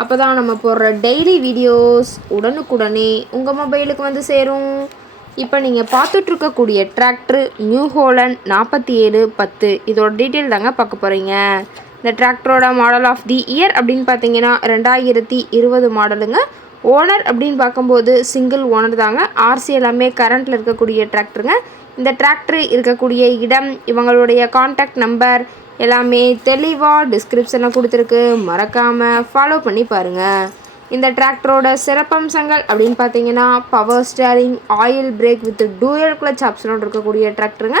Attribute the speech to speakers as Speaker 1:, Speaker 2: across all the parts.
Speaker 1: அப்போ தான் நம்ம போடுற டெய்லி வீடியோஸ் உடனுக்குடனே உங்கள் மொபைலுக்கு வந்து சேரும். இப்போ நீங்கள் பார்த்துட்ருக்கக்கூடிய டிராக்டர் நியூ ஹோலண்ட் நாற்பத்தி ஏழு பத்து. இதோட டீட்டெயில் தாங்க பார்க்க போகிறீங்க இந்த டிராக்டரோட மாடல் ஆஃப் தி இயர் அப்படின்னு பார்த்தீங்கன்னா ரெண்டாயிரத்தி இருபது மாடலுங்க ஓனர் அப்படின்னு பார்க்கும்போது சிங்கிள் ஓனர் தாங்க. ஆர்சி எல்லாமே கரண்ட்டில் இருக்கக்கூடிய டிராக்டருங்க இந்த டிராக்டர் இருக்கக்கூடிய இடம் இவங்களுடைய காண்டாக்ட் நம்பர் எல்லாமே தெளிவாக டிஸ்கிரிப்ஷனில் கொடுத்துருக்கு. மறக்காமல் ஃபாலோ பண்ணி பாருங்கள் இந்த டிராக்டரோட சிறப்பம்சங்கள் அப்படின்னு பார்த்தீங்கன்னா power steering oil brake with dual clutch ஆப்ஷனோட இருக்கக்கூடிய டிராக்டருங்க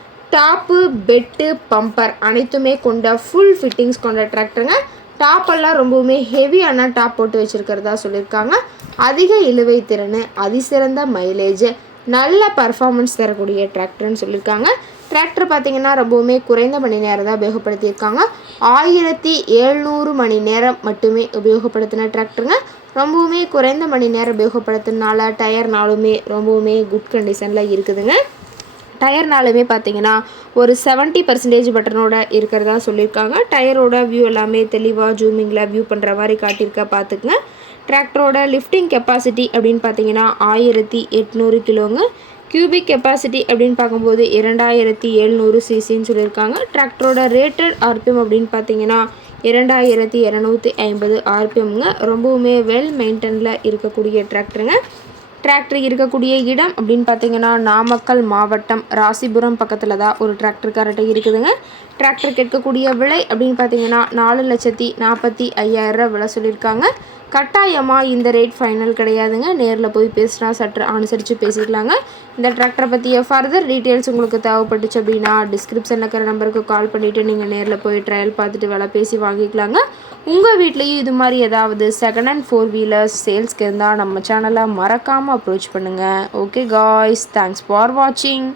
Speaker 1: டாப்பு பெட்டு பம்பர் அனைத்துமே கொண்ட ஃபுல் ஃபிட்டிங்ஸ் கொண்ட டிராக்டருங்க டாப்பெல்லாம் ரொம்பவுமே ஹெவியான டாப் போட்டு வச்சுருக்கிறதா சொல்லியிருக்காங்க. அதிக இழுவை திறன் அதிசிறந்த மைலேஜ் நல்ல பர்ஃபார்மன்ஸ் தரக்கூடிய டிராக்டர்னு சொல்லியிருக்காங்க. டிராக்டர் பார்த்திங்கன்னா ரொம்பவுமே குறைந்த மணி நேரம் தான் உபயோகப்படுத்தியிருக்காங்க. ஆயிரத்தி எழுநூறு மணி நேரம் மட்டுமே உபயோகப்படுத்தின டிராக்டருங்க ரொம்பவுமே குறைந்த மணி நேரம் உபயோகப்படுத்தினால டயர்னாலுமே ரொம்பவுமே குட் கண்டிஷனில் இருக்குதுங்க. டயர்னாலுமே பார்த்தீங்கன்னா ஒரு செவன்ட்டி பர்சன்டேஜ் பட்டனோட இருக்கிறதா சொல்லியிருக்காங்க. டயரோட வியூ எல்லாமே தெளிவாக ஜூமிங்கில் வியூ பண்ணுற மாதிரி காட்டியிருக்க பார்த்துக்குங்க. டிராக்டரோட லிஃப்டிங் கெப்பாசிட்டி அப்படின்னு பார்த்தீங்கன்னா ஆயிரத்தி எட்நூறு கிலோங்க. கியூபிக் கெப்பாசிட்டி அப்படின்னு பார்க்கும்போது இரண்டாயிரத்தி எழுநூறு சிசின்னு சொல்லியிருக்காங்க. டிராக்டரோட ரேட்டட் ஆர்பிஎம் அப்படின்னு பார்த்தீங்கன்னா இரண்டாயிரத்தி இரநூத்தி ஐம்பது ஆர்பிஎம்ங்க ரொம்பவுமே வெல் மெயின்டெனில் இருக்கக்கூடிய டிராக்டருங்க டிராக்டர் இருக்கக்கூடிய இடம் அப்படின்னு பார்த்தீங்கன்னா நாமக்கல் மாவட்டம் ராசிபுரம் பக்கத்தில் தான் ஒரு டிராக்டர் கரெக்டாக இருக்குதுங்க. டிராக்டர் கேட்கக்கூடிய விலை அப்படின்னு பார்த்தீங்கன்னா நாலு லட்சத்தி நாற்பத்தி ஐயாயிரம் விலை சொல்லியிருக்காங்க. கட்டாயமாக இந்த ரேட் ஃபைனல் கிடையாதுங்க. நேரில் போய் பேசினா சற்று அனுசரித்து பேசிக்கலாங்க. இந்த டிராக்டரை பற்றிய ஃபர்தர் டீட்டெயில்ஸ் உங்களுக்கு தேவைப்பட்டுச்சு அப்படின்னா டிஸ்கிரிப்ஷனில் இருக்கிற நம்பருக்கு கால் பண்ணிவிட்டு நீங்கள் நேரில் போய் ட்ரையல் பார்த்துட்டு வில பேசி வாங்கிக்கலாங்க. உங்கள் வீட்லேயும் இது மாதிரி ஏதாவது செகண்ட் அண்ட் ஃபோர் வீலர்ஸ் சேல்ஸ்க்கு இருந்தால் நம்ம சேனலை மறக்காமல் அப்ரோச் பண்ணுங்கள் ஓகே காய்ஸ் தேங்க்ஸ் ஃபார் வாட்சிங்